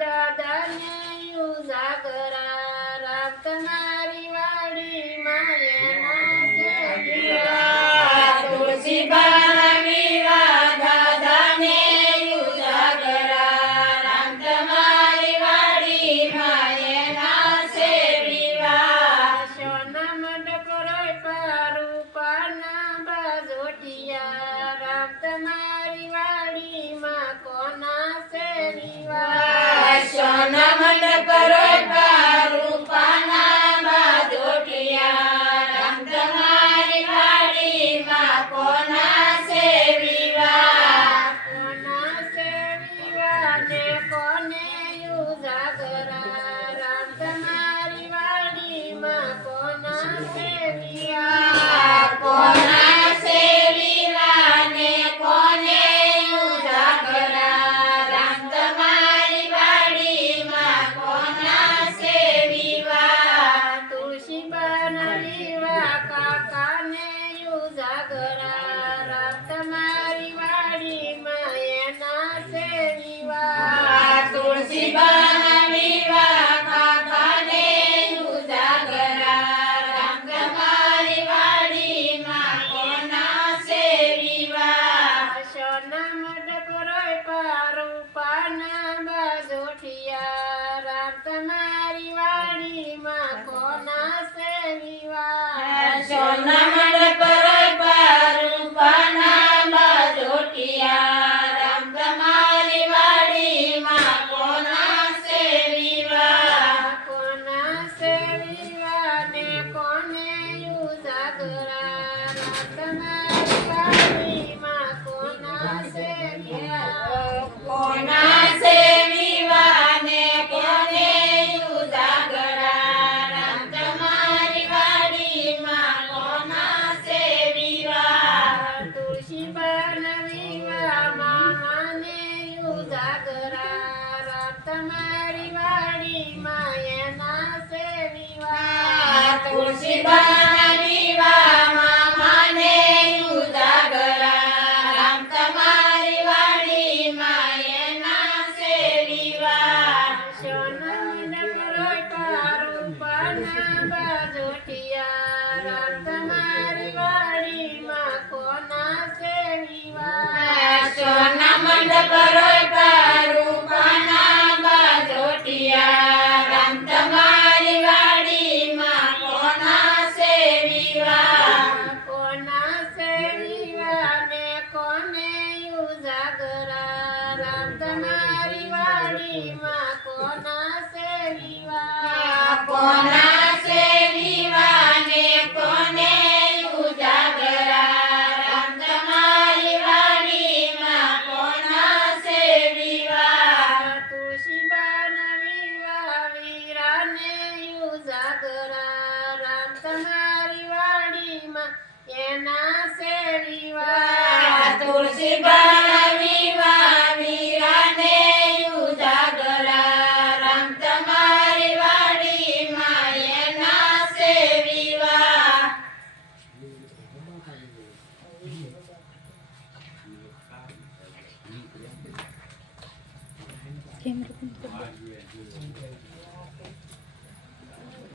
દાદાને persona તુલસી બા સેવીમાં કોના સેવીવા કોના સેવીવા ને કોને ઉજાગરા રંગ તમારી વાણીમાં કોના સેવીવા તુલસી બાનવી વાવીરાને ઉજાગરા રંગ Câmera.